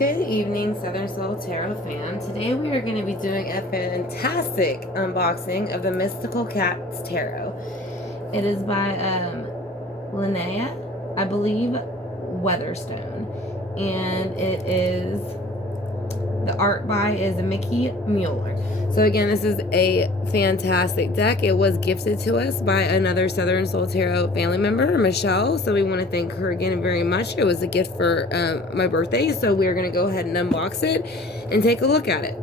Good evening, Southern Soul Tarot fam. Today we are going to be doing a fantastic unboxing of the Mystical Cats Tarot. It is by Linnea, I believe, Weatherstone, and it is the art by is Mickey Mueller. So again, this is a fantastic deck. It was gifted to us by another Southern Soul Tarot family member, Michelle. So we want to thank her again very much. It was a gift for my birthday. So we're going to go ahead and unbox it and take a look at it.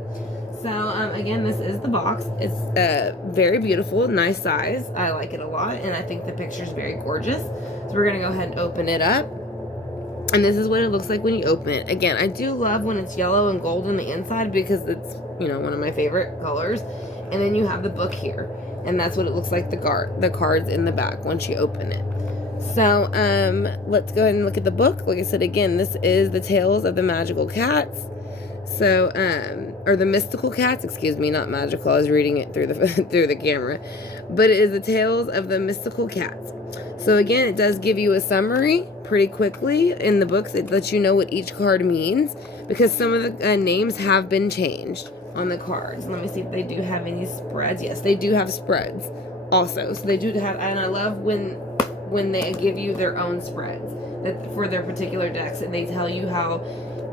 So again, this is the box. It's very beautiful, nice size. I like it a lot, and I think the picture is very gorgeous. So we're going to go ahead and open it up. And this is what it looks like when you open it. Again, I do love when it's yellow and gold on the inside because it's, you know, one of my favorite colors. And then you have the book here. And that's what it looks like, the cards in the back once you open it. So, let's go ahead and look at the book. Like I said, again, this is the Tales of the Magical Cats. So, or the Mystical Cats, excuse me, not magical. I was reading it through the through the camera. But it is the Tales of the Mystical Cats. So again, it does give you a summary pretty quickly. In the books, it lets you know what each card means because some of the names have been changed on the cards. Let me see if they do have any spreads. Yes, they do have spreads also. So they do have, and I love when they give you their own spreads that for their particular decks, and they tell you how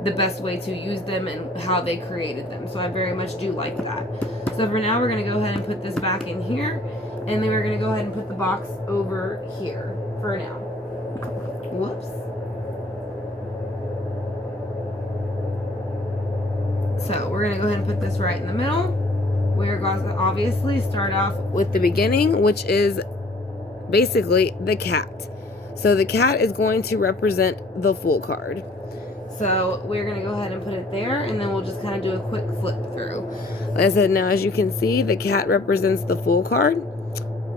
the best way to use them and how they created them. So I very much do like that. So for now, we're going to go ahead and put this back in here. And then we're going to go ahead and put the box over here for now. Whoops. So we're going to go ahead and put this right in the middle. We're going to obviously start off with the beginning, which is basically the cat. So the cat is going to represent the Fool card. So we're going to go ahead and put it there, and then we'll just kind of do a quick flip through. Like I said, now as you can see, the cat represents the Fool card.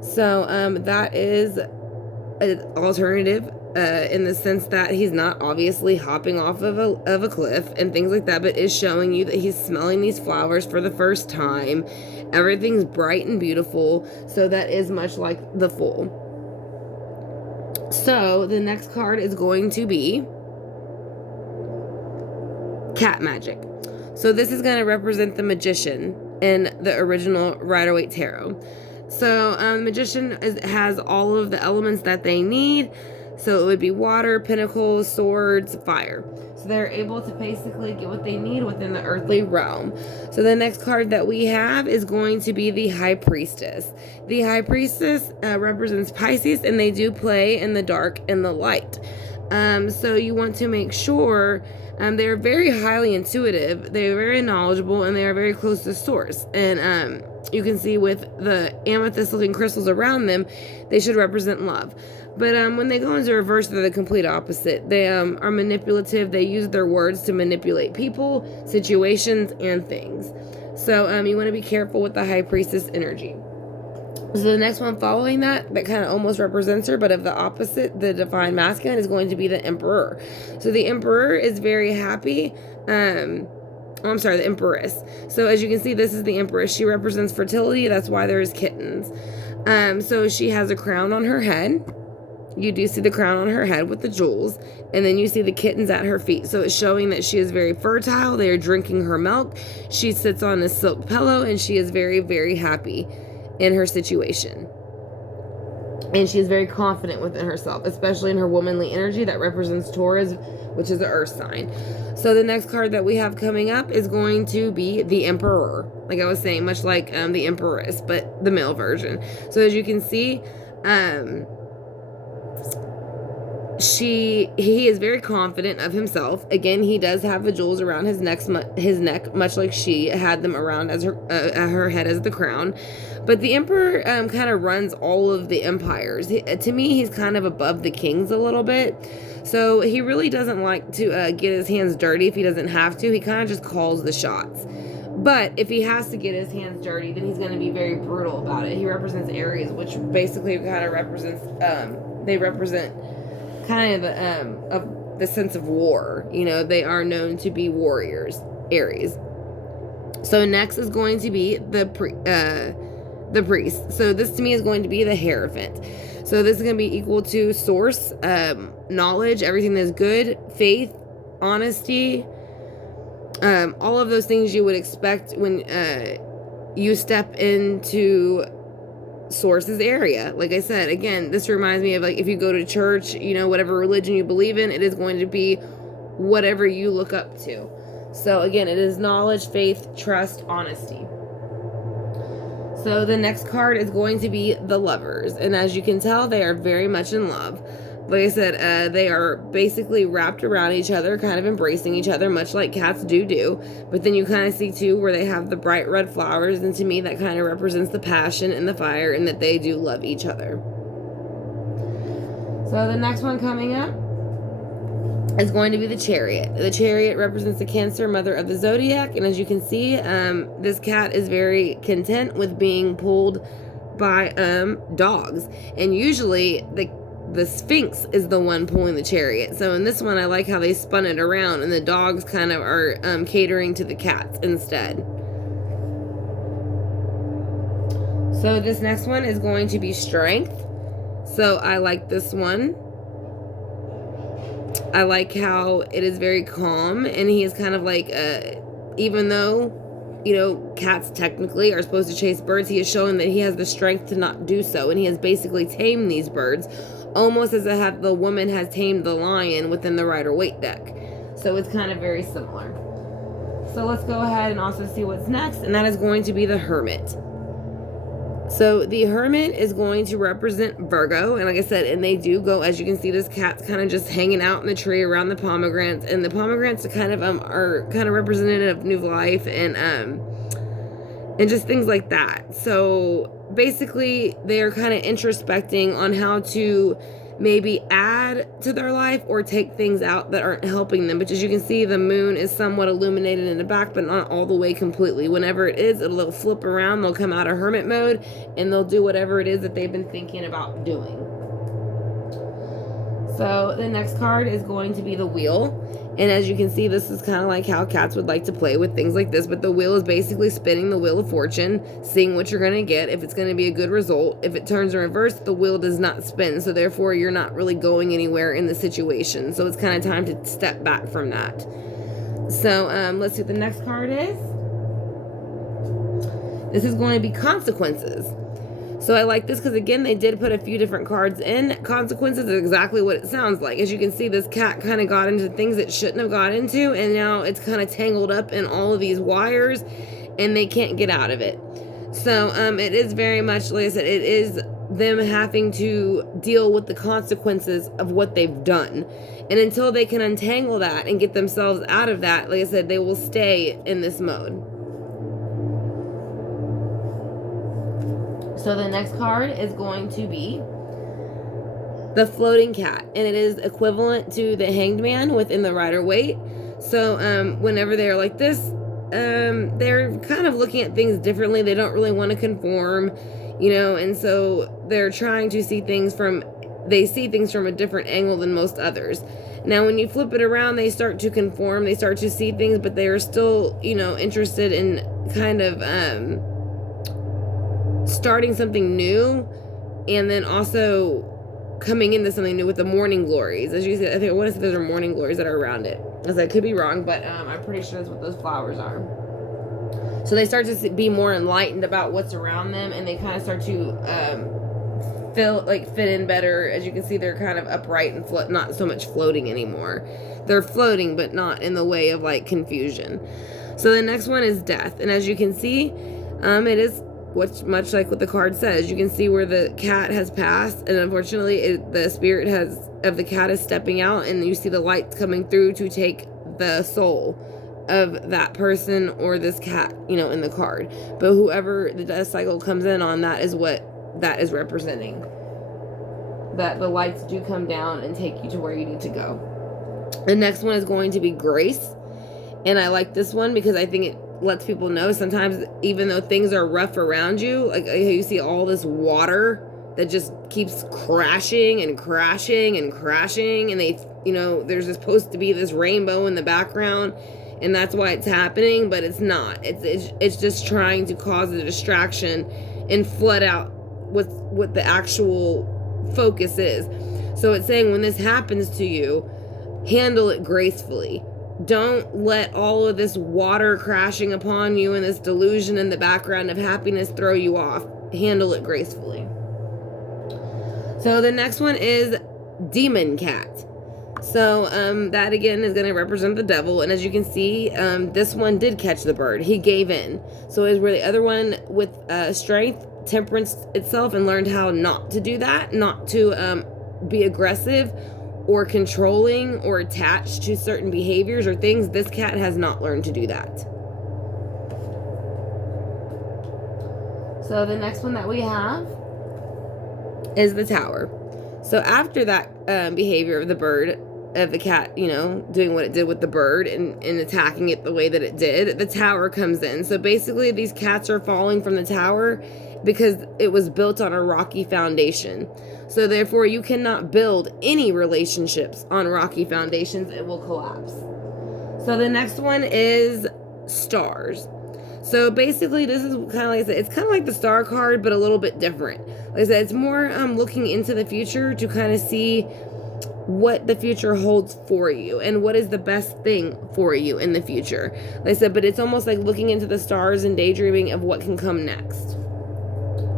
So that is an alternative in the sense that he's not obviously hopping off of a cliff and things like that, but is showing you that he's smelling these flowers for the first time. Everything's bright and beautiful, so that is much like the Fool. So the next card is going to be Cat Magic. So this is going to represent the Magician in the original Rider-Waite Tarot. So the Magician has all of the elements that they need. So it would be water, pentacles, swords, fire. So they're able to basically get what they need within the earthly realm. So the next card that we have is going to be the High Priestess. The High Priestess represents Pisces, and they do play in the dark and the light. So you want to make sure they're very highly intuitive, they're very knowledgeable, and they are very close to source. And you can see with the amethyst looking crystals around them, they should represent love. But when they go into reverse, they're the complete opposite. They are manipulative. They use their words to manipulate people, situations, and things. So you want to be careful with the High Priestess energy. So the next one following that kind of almost represents her, but of the opposite, the Divine Masculine, is going to be the Emperor. So the Emperor is very happy. I'm sorry, the Empress. So as you can see, this is the Empress. She represents fertility. That's why there's kittens. So she has a crown on her head. You do see the crown on her head with the jewels. And then you see the kittens at her feet. So it's showing that she is very fertile. They are drinking her milk. She sits on a silk pillow, and she is very, very happy in her situation. And she is very confident within herself, especially in her womanly energy that represents Taurus, which is the earth sign. So the next card that we have coming up is going to be the Emperor. Like I was saying, much like the Empress, but the male version. So as you can see, he is very confident of himself. Again, he does have the jewels around his neck, much like she had them around as her head as the crown. But the Emperor kind of runs all of the empires. To me, he's kind of above the kings a little bit. So he really doesn't like to get his hands dirty if he doesn't have to. He kind of just calls the shots. But if he has to get his hands dirty, then he's going to be very brutal about it. He represents Aries, which basically kind of represents, they represent kind of the sense of war. You know, they are known to be warriors, Aries. So next is going to be the priest. So this to me is going to be the Hierophant. So this is going to be equal to source, knowledge, everything that's good, faith, honesty, All of those things you would expect when you step into Source's area. Like I said, again, this reminds me of like if you go to church, you know, whatever religion you believe in, it is going to be whatever you look up to. So again, it is knowledge, faith, trust, honesty. So the next card is going to be the Lovers. And as you can tell, they are very much in love. Like I said, they are basically wrapped around each other, kind of embracing each other, much like cats do. But then you kind of see, too, where they have the bright red flowers. And to me, that kind of represents the passion and the fire and that they do love each other. So the next one coming up is going to be the Chariot. The Chariot represents the Cancer, mother of the zodiac. And as you can see, this cat is very content with being pulled by dogs. And usually the Sphinx is the one pulling the chariot. So in this one, I like how they spun it around and the dogs kind of are catering to the cats instead. So this next one is going to be Strength. So I like this one. I like how it is very calm, and he is kind of like, even though, you know, cats technically are supposed to chase birds, he is showing that he has the strength to not do so, and he has basically tamed these birds, almost as if the woman has tamed the lion within the Rider-Waite deck. So it's kind of very similar. So let's go ahead and also see what's next, and that is going to be the Hermit. So the Hermit is going to represent Virgo, and like I said, and they do go, as you can see, this cat's kind of just hanging out in the tree around the pomegranates, and the pomegranates are kind of representative of new life and just things like that. So basically, they are kind of introspecting on how to maybe add to their life or take things out that aren't helping them. But as you can see, the moon is somewhat illuminated in the back, but not all the way completely. Whenever it is, it'll flip around, they'll come out of hermit mode, and they'll do whatever it is that they've been thinking about doing. So the next card is going to be the Wheel. And as you can see, this is kind of like how cats would like to play with things like this. But the wheel is basically spinning the wheel of fortune, seeing what you're going to get, if it's going to be a good result. If it turns in reverse, the wheel does not spin. So therefore, you're not really going anywhere in the situation. So it's kind of time to step back from that. So let's see what the next card is. This is going to be Consequences. So I like this because, again, they did put a few different cards in. Consequences is exactly what it sounds like. As you can see, this cat kind of got into things it shouldn't have got into, and now it's kind of tangled up in all of these wires, and they can't get out of it. So it is very much, like I said, it is them having to deal with the consequences of what they've done. And until they can untangle that and get themselves out of that, like I said, they will stay in this mode. So the next card is going to be the Floating Cat, and it is equivalent to the Hanged Man within the Rider-Waite. So whenever they're like this, they're kind of looking at things differently. They don't really want to conform, you know, and so they're trying to see things from a different angle than most others. Now, when you flip it around, they start to conform. They start to see things, but they are still, you know, interested in kind of starting something new, and then also coming into something new with the Morning Glories. As you see, I want to say those are Morning Glories that are around it. As I could be wrong, but I'm pretty sure that's what those flowers are. So they start to be more enlightened about what's around them, and they kind of start to fit in better. As you can see, they're kind of upright and not so much floating anymore. They're floating, but not in the way of like confusion. So the next one is Death, and as you can see, it is much like what the card says. You can see where the cat has passed, and unfortunately the spirit of the cat is stepping out, and you see the lights coming through to take the soul of that person or this cat, you know, in the card. But whoever the death cycle comes in on, that is what that is representing. That the lights do come down and take you to where you need to go. The next one is going to be Grace, and I like this one because I think it lets people know sometimes, even though things are rough around you, like you see all this water that just keeps crashing and crashing and crashing, and they, you know, there's supposed to be this rainbow in the background, and that's why it's happening, but it's not. It's just trying to cause a distraction and flood out what the actual focus is. So it's saying when this happens to you, handle it gracefully. Don't let all of this water crashing upon you and this delusion in the background of happiness throw you off. Handle it gracefully. So the next one is Demon Cat. So that again is going to represent the devil. And as you can see, this one did catch the bird. He gave in. So it was where the other one with strength, temperance itself, and learned how not to do that, not to be aggressive or controlling or attached to certain behaviors or things. This cat has not learned to do that. So the next one that we have is the Tower. So after that behavior of the bird, of the cat, doing what it did with the bird and attacking it the way that it did, the Tower comes in. So basically these cats are falling from the tower because it was built on a rocky foundation. So therefore you cannot build any relationships on rocky foundations. It will collapse. So the next one is Stars. So basically this is kind of like I said, it's kind of like the Star card, but a little bit different. Like I said, it's more looking into the future to kind of see what the future holds for you and what is the best thing for you in the future. Like I said, but it's almost like looking into the stars and daydreaming of what can come next.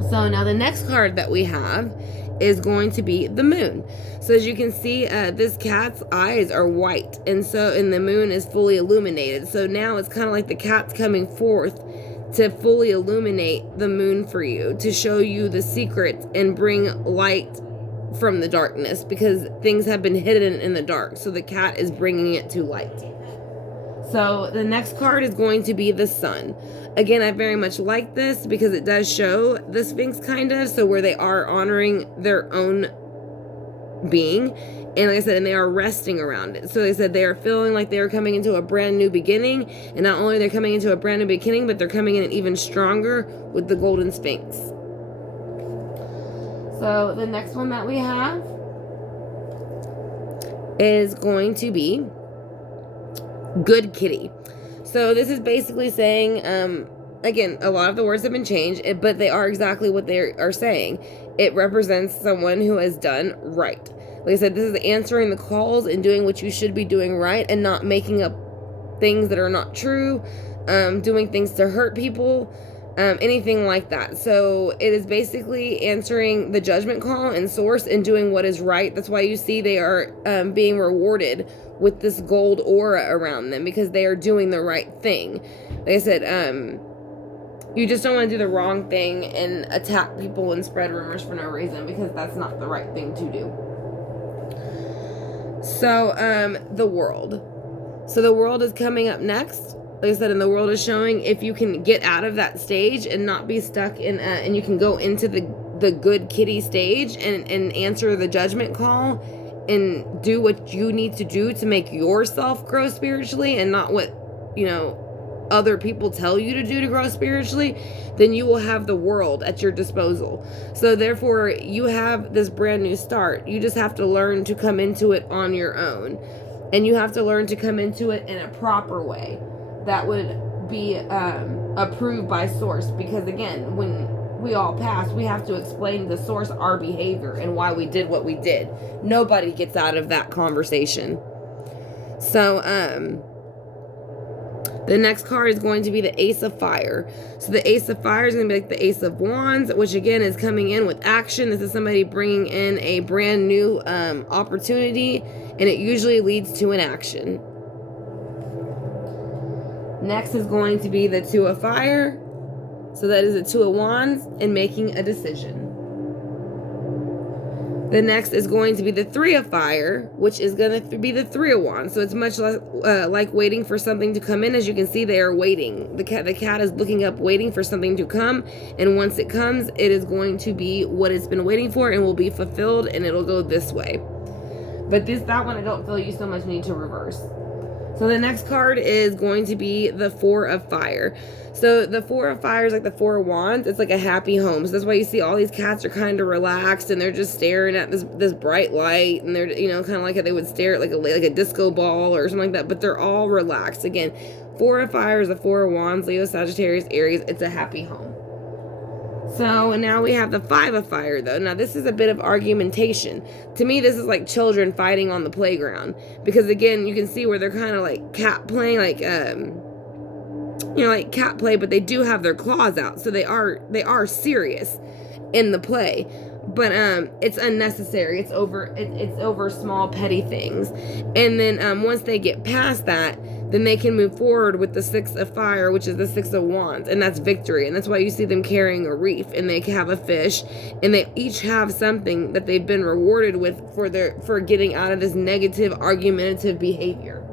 So now the next card that we have is going to be the Moon. So as you can see, this cat's eyes are white, and the moon is fully illuminated. So now it's kind of like the cat's coming forth to fully illuminate the moon for you, to show you the secrets and bring light from the darkness, because things have been hidden in the dark. So the cat is bringing it to light. So the next card is going to be the Sun. Again, I very much like this because it does show the Sphinx kind of, so where they are honoring their own being. And like I said, and they are resting around it. So they said they are feeling like they are coming into a brand new beginning. And not only they're coming into a brand new beginning, but they're coming in even stronger with the Golden Sphinx. So the next one that we have is going to be Good Kitty. So this is basically saying, again, a lot of the words have been changed, but they are exactly what they are saying. It represents someone who has done right. Like I said, this is answering the calls and doing what you should be doing right, and not making up things that are not true, doing things to hurt people, anything like that. So it is basically answering the judgment call and source and doing what is right. That's why you see they are being rewarded with this gold aura around them, because they are doing the right thing. Like I said, you just don't want to do the wrong thing and attack people and spread rumors for no reason, because that's not the right thing to do. So, the World. So the World is coming up next. Like I said, and the World is showing if you can get out of that stage and not be stuck in, and you can go into the Good Kitty stage and answer the judgment call and do what you need to do to make yourself grow spiritually, and not what, other people tell you to do to grow spiritually, then you will have the world at your disposal. So therefore, you have this brand new start. You just have to learn to come into it on your own. And you have to learn to come into it in a proper way that would be approved by source. Because again, when we all pass, we have to explain to the source our behavior and why we did what we did. Nobody gets out of that conversation. So, the next card is going to be the Ace of Fire. So the Ace of Fire is going to be like the Ace of Wands, which again is coming in with action. This is somebody bringing in a brand new opportunity, and it usually leads to an action. Next is going to be the Two of Fire. So that is the Two of Wands and making a decision. The next is going to be the Three of Fire, which is going to be the Three of Wands. So it's much less like waiting for something to come in. As you can see, they are waiting. The cat is looking up, waiting for something to come. And once it comes, it is going to be what it's been waiting for and will be fulfilled, and it'll go this way. But that one, I don't feel you so much need to reverse. So the next card is going to be the Four of Fire. So the Four of Fire is like the Four of Wands. It's like a happy home. So that's why you see all these cats are kind of relaxed, and they're just staring at this bright light, and they're kind of like how they would stare at like a disco ball or something like that. But they're all relaxed. Again, Four of Fire is the Four of Wands, Leo, Sagittarius, Aries. It's a happy home. So now we have the 5 of fire, though. Now this is a bit of argumentation. To me, this is like children fighting on the playground, because again, you can see where they're kind of like cat playing, like like cat play, but they do have their claws out, so they are serious in the play. But it's unnecessary. It's over small petty things. And then once they get past that, then they can move forward with the 6 of fire, which is the 6 of wands, and that's victory. And that's why you see them carrying a wreath, and they have a fish, and they each have something that they've been rewarded with for getting out of this negative, argumentative behavior.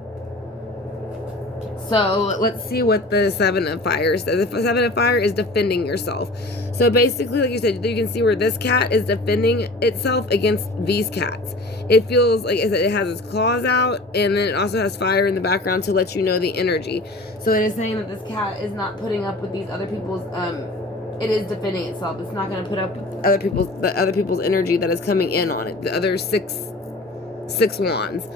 So let's see what the 7 of fire says. The 7 of fire is defending yourself. So basically, like you said, you can see where this cat is defending itself against these cats. It feels like it has its claws out, and then it also has fire in the background to let you know the energy. So it is saying that this cat is not putting up with these other people's, it is defending itself. It's not going to put up with the other people's energy that is coming in on it. The other six wands.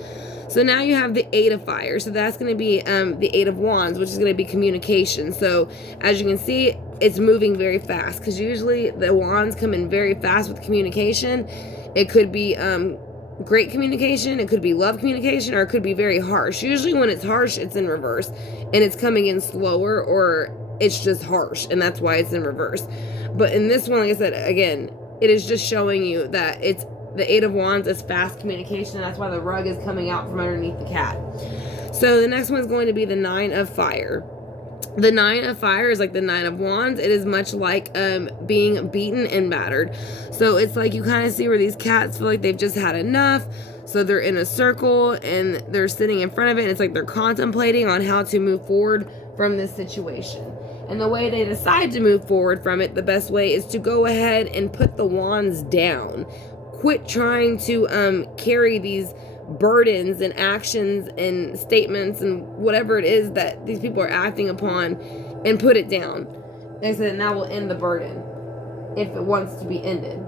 So now you have the 8 of fire. So that's going to be the 8 of wands, which is going to be communication. So as you can see, it's moving very fast, because usually the wands come in very fast with communication. It could be great communication, it could be love communication, or it could be very harsh. Usually when it's harsh, it's in reverse, and it's coming in slower, or it's just harsh, and that's why it's in reverse. But in this one, like I said, again, it is just showing you that it's the 8 of wands is fast communication, and that's why the rug is coming out from underneath the cat. So the next one is going to be the 9 of fire. The 9 of fire is like the 9 of wands. It is much like being beaten and battered. So it's like you kind of see where these cats feel like they've just had enough. So they're in a circle and they're sitting in front of it, and it's like they're contemplating on how to move forward from this situation. And the way they decide to move forward from it, the best way is to go ahead and put the wands down. Quit trying to carry these burdens and actions and statements and whatever it is that these people are acting upon, and put it down. Like I said, and that will end the burden if it wants to be ended.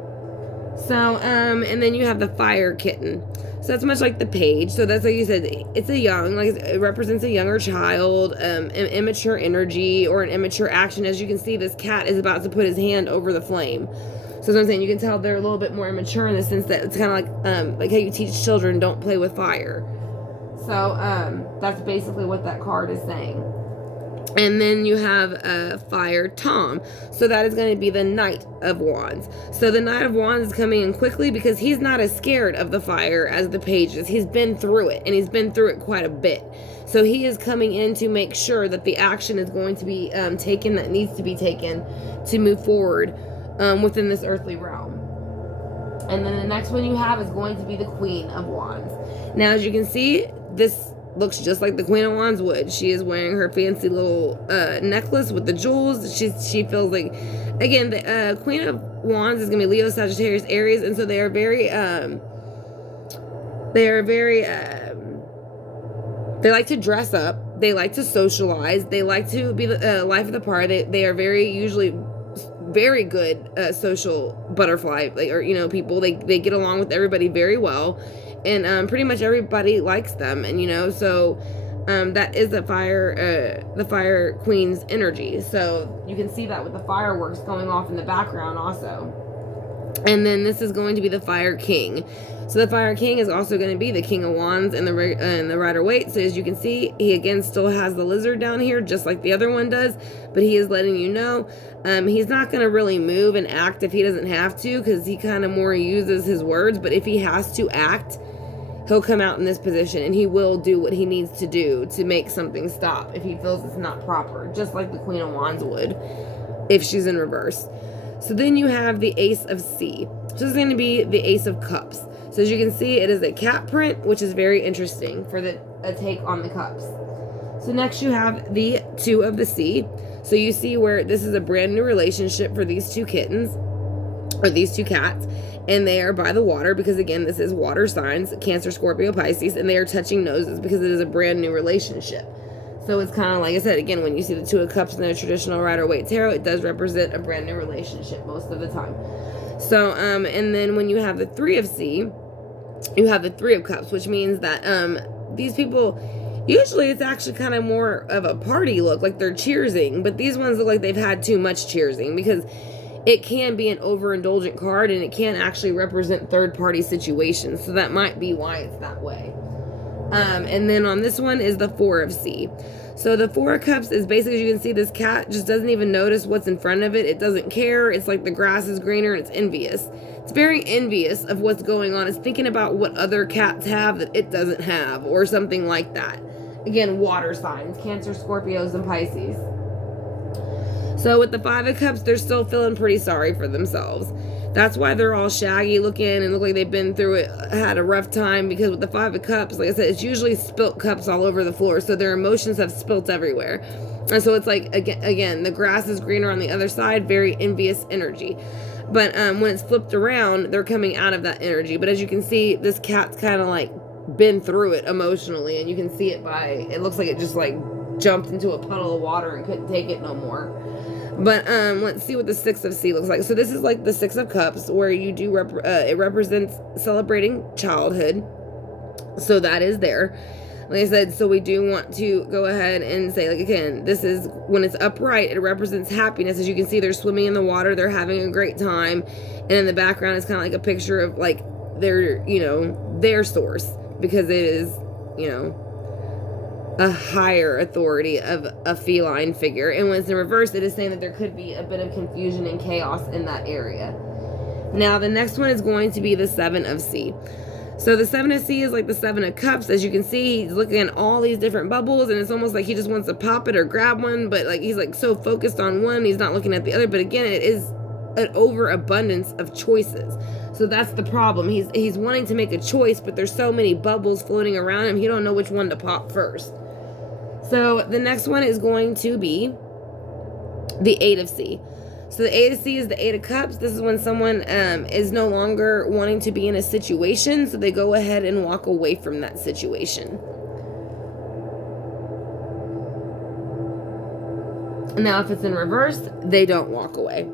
So, and then you have the fire kitten. So that's much like the page. So that's like you said, it's a young, like it represents a younger child, an immature energy or an immature action. As you can see, this cat is about to put his hand over the flame. So as I'm saying, you can tell they're a little bit more immature in the sense that it's kind of like how you teach children don't play with fire. So that's basically what that card is saying. And then you have Fire Tom. So that is going to be the Knight of Wands. So the Knight of Wands is coming in quickly because he's not as scared of the fire as the Page is. He's been through it, and he's been through it quite a bit. So he is coming in to make sure that the action is going to be taken that needs to be taken to move forward within this earthly realm. And then the next one you have is going to be the Queen of Wands. Now, as you can see, this looks just like the Queen of Wands would. She is wearing her fancy little necklace with the jewels. She feels like, again, the Queen of Wands is going to be Leo, Sagittarius, Aries, and so they are very, they like to dress up. They like to socialize. They like to be the life of the party. They are usually very good social butterfly, people. They get along with everybody very well. And pretty much everybody likes them, and so that is the fire queen's energy. So you can see that with the fireworks going off in the background also. And then this is going to be the Fire King. So the Fire King is also going to be the King of Wands and the Rider-Waite. So as you can see, he again still has the lizard down here, just like the other one does. But he is letting you know he's not going to really move and act if he doesn't have to, because he kind of more uses his words. But if he has to act, he'll come out in this position, and he will do what he needs to do to make something stop if he feels it's not proper, just like the Queen of Wands would if she's in reverse. So then you have the Ace of Sea. So this is going to be the Ace of Cups. So as you can see, it is a cat print, which is very interesting for a take on the cups. So next you have the Two of the Sea. So you see where this is a brand new relationship for these two kittens, or these two cats, and they are by the water because, again, this is water signs, Cancer, Scorpio, Pisces, and they are touching noses because it is a brand new relationship. So it's kind of like I said, again, when you see the Two of Cups in the traditional Rider-Waite Tarot, it does represent a brand new relationship most of the time. So, and then when you have the Three of Sea, you have the Three of Cups, which means that these people, usually it's actually kind of more of a party look, like they're cheersing, but these ones look like they've had too much cheersing, because it can be an overindulgent card, and it can actually represent third-party situations. So that might be why it's that way. And then on this one is the Four of C. So the Four of Cups is basically, as you can see, this cat just doesn't even notice what's in front of it. It doesn't care. It's like the grass is greener, and it's envious. It's very envious of what's going on. It's thinking about what other cats have that it doesn't have, or something like that. Again, water signs, Cancer, Scorpios, and Pisces. So with the Five of Cups, they're still feeling pretty sorry for themselves. That's why they're all shaggy looking and look like they've been through it, had a rough time, because with the Five of Cups, like I said, it's usually spilt cups all over the floor, so their emotions have spilt everywhere. And so it's like, again, the grass is greener on the other side, very envious energy. But when it's flipped around, they're coming out of that energy. But as you can see, this cat's kind of like been through it emotionally, and you can see it by, it looks like it just like jumped into a puddle of water and couldn't take it no more. But let's see what the Six of C looks like. So this is like the Six of Cups, where you do it represents celebrating childhood. So that is there. Like I said, so we do want to go ahead and say, like, again, this is when it's upright, it represents happiness. As you can see, they're swimming in the water, they're having a great time, and in the background is kind of like a picture of like their, you know, their source, because it is, you know, a higher authority of a feline figure. And when it's in reverse, it is saying that there could be a bit of confusion and chaos in that area. Now the next one is going to be the Seven of C. So the Seven of C is like the Seven of Cups. As you can see, he's looking at all these different bubbles, and it's almost like he just wants to pop it or grab one, but like he's like so focused on one, he's not looking at the other. But again, it is an overabundance of choices. So that's the problem. He's wanting to make a choice, but there's so many bubbles floating around him, he don't know which one to pop first. So the next one is going to be the Eight of C. So the Eight of C is the Eight of Cups. This is when someone is no longer wanting to be in a situation, so they go ahead and walk away from that situation. Now if it's in reverse, they don't walk away.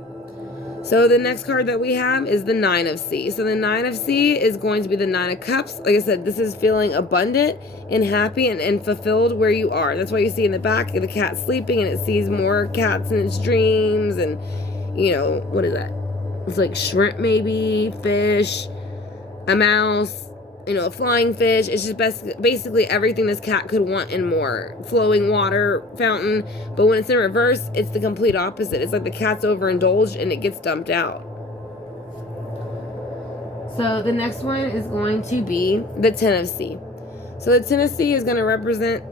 So the next card that we have is the Nine of C. So the Nine of C is going to be the Nine of Cups. Like I said, this is feeling abundant and happy and fulfilled where you are. That's why you see in the back the cat sleeping, and it sees more cats in its dreams, and you know, what is that? It's like shrimp, maybe, fish, a mouse, you know, a flying fish. It's just basically everything this cat could want and more. Flowing water fountain. But when it's in reverse, it's the complete opposite. It's like the cat's overindulged and it gets dumped out. So the next one is going to be the Ten of C. So the Ten of C is going to represent,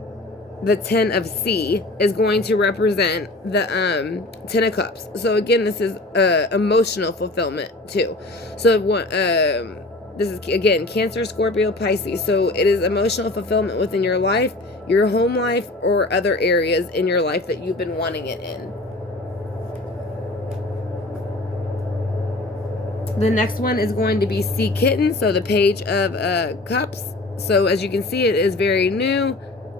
the Ten of C is going to represent the Ten of Cups. So again, this is emotional fulfillment too. So what this is, again, Cancer, Scorpio, Pisces. So it is emotional fulfillment within your life, your home life, or other areas in your life that you've been wanting it in. The next one is going to be Sea Kitten. So the Page of Cups. So as you can see, it is very new.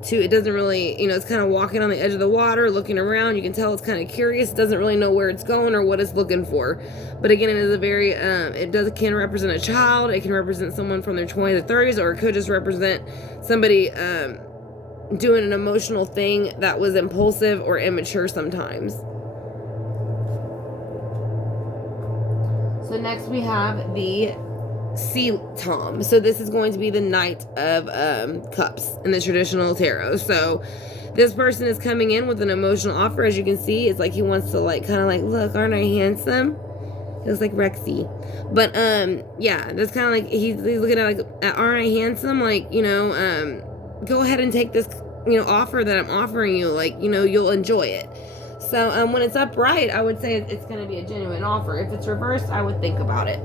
It doesn't really, you know, it's kind of walking on the edge of the water, looking around. You can tell it's kind of curious. It doesn't really know where it's going or what it's looking for. But again, it is a very, can represent a child. It can represent someone from their 20s or 30s, or it could just represent somebody doing an emotional thing that was impulsive or immature sometimes. So next we have the Sea Tom. So this is going to be the Knight of Cups in the traditional tarot. So this person is coming in with an emotional offer. As you can see, it's like he wants to like kind of like, look, aren't I handsome? It looks like Rexy. But yeah, that's kind of like he's looking at like, aren't I handsome? Like, you know, go ahead and take this, you know, offer that I'm offering you. Like, you know, you'll enjoy it. So when it's upright, I would say it's going to be a genuine offer. If it's reversed, I would think about it.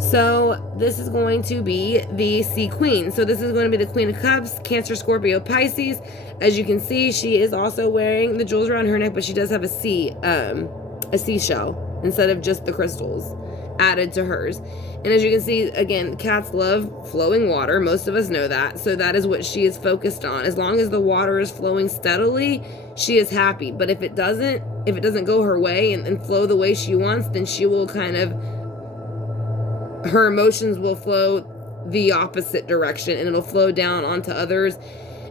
So this is going to be the Sea Queen. So this is going to be the Queen of Cups, Cancer, Scorpio, Pisces. As you can see, she is also wearing the jewels around her neck, but she does have a seashell instead of just the crystals added to hers. And as you can see, again, cats love flowing water. Most of us know that. So that is what she is focused on. As long as the water is flowing steadily, she is happy. But if it doesn't go her way and flow the way she wants, then she will kind of, her emotions will flow the opposite direction, and it'll flow down onto others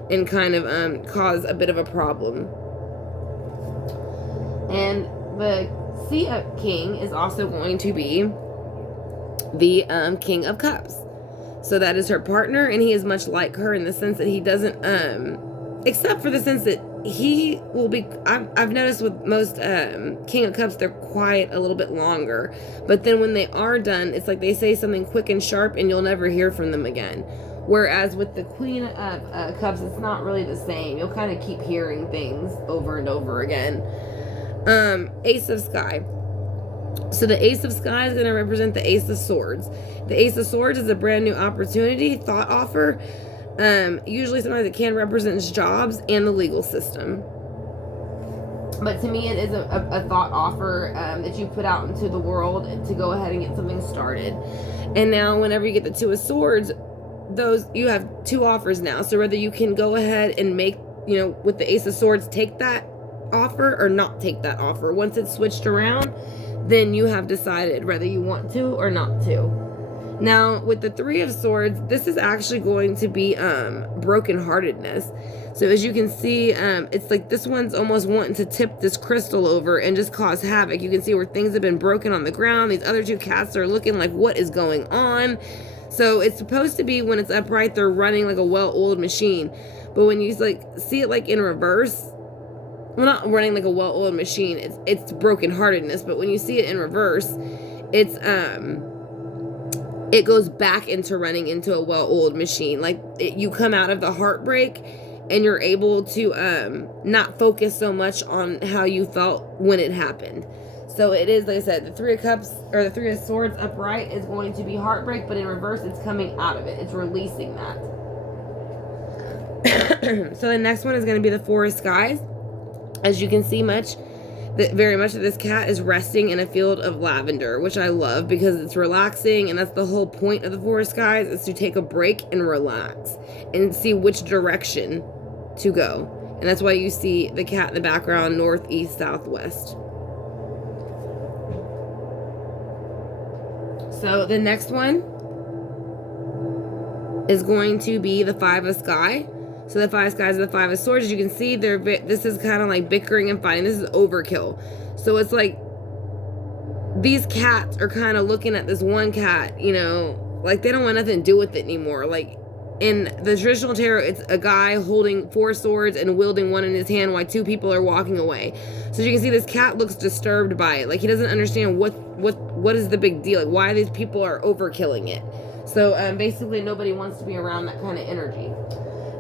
and kind of cause a bit of a problem. And the Sea King is also going to be the King of Cups. So that is her partner, and he is much like her in the sense that he doesn't, except for the sense that he will be, I've noticed with most King of Cups, they're quiet a little bit longer. But then when they are done, it's like they say something quick and sharp, and you'll never hear from them again. Whereas with the Queen of Cups, it's not really the same. You'll kind of keep hearing things over and over again. Ace of Sky. So the Ace of Sky is going to represent the Ace of Swords. The Ace of Swords is a brand new opportunity, thought offer. Usually sometimes it can represent jobs and the legal system. But to me, it is a thought offer that you put out into the world to go ahead and get something started. And now whenever you get the Two of Swords, you have two offers now. So whether you can go ahead and make, with the Ace of Swords, take that offer or not take that offer. Once it's switched around, then you have decided whether you want to or not to. Now, with the Three of Swords, this is actually going to be brokenheartedness. So as you can see, it's like this one's almost wanting to tip this crystal over and just cause havoc. You can see where things have been broken on the ground. These other two cats are looking like, what is going on? So it's supposed to be when it's upright, they're running like a well-oiled machine. But when you see it like in reverse, well, not running like a well-oiled machine, it's brokenheartedness. But when you see it in reverse, it's it goes back into running into a well-oiled machine. Like you come out of the heartbreak and you're able to not focus so much on how you felt when it happened. So it is, like I said, the Three of Cups or the Three of Swords upright is going to be heartbreak, but in reverse, it's coming out of it. It's releasing that. So the next one is going to be the Four of Skies. As you can see, very much of this cat is resting in a field of lavender, which I love because it's relaxing, and that's the whole point of the Four of Skies, is to take a break and relax and see which direction to go. And that's why you see the cat in the background, north, east, south, west. So the next one is going to be the Five of Sky. So the Five of Skies and the Five of Swords, as you can see, this is kind of like bickering and fighting. This is overkill. So it's like these cats are kind of looking at this one cat, like they don't want nothing to do with it anymore. Like in the traditional tarot, it's a guy holding 4 swords and wielding one in his hand while 2 people are walking away. So as you can see, this cat looks disturbed by it. Like he doesn't understand what is the big deal. Like why these people are overkilling it. So basically nobody wants to be around that kind of energy.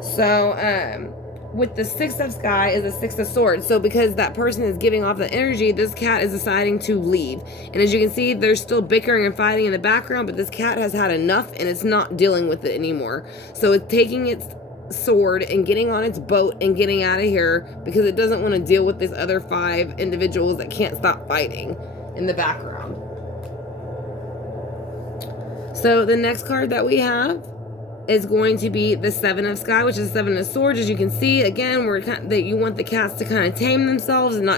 So, with the Six of Sky is the Six of Swords. So because that person is giving off the energy, this cat is deciding to leave. And as you can see, they're still bickering and fighting in the background, but this cat has had enough and it's not dealing with it anymore. So it's taking its sword and getting on its boat and getting out of here because it doesn't want to deal with these other 5 individuals that can't stop fighting in the background. So the next card that we have is going to be the Seven of Sky, which is the Seven of Swords. As you can see, again, that you want the cats to kind of tame themselves and not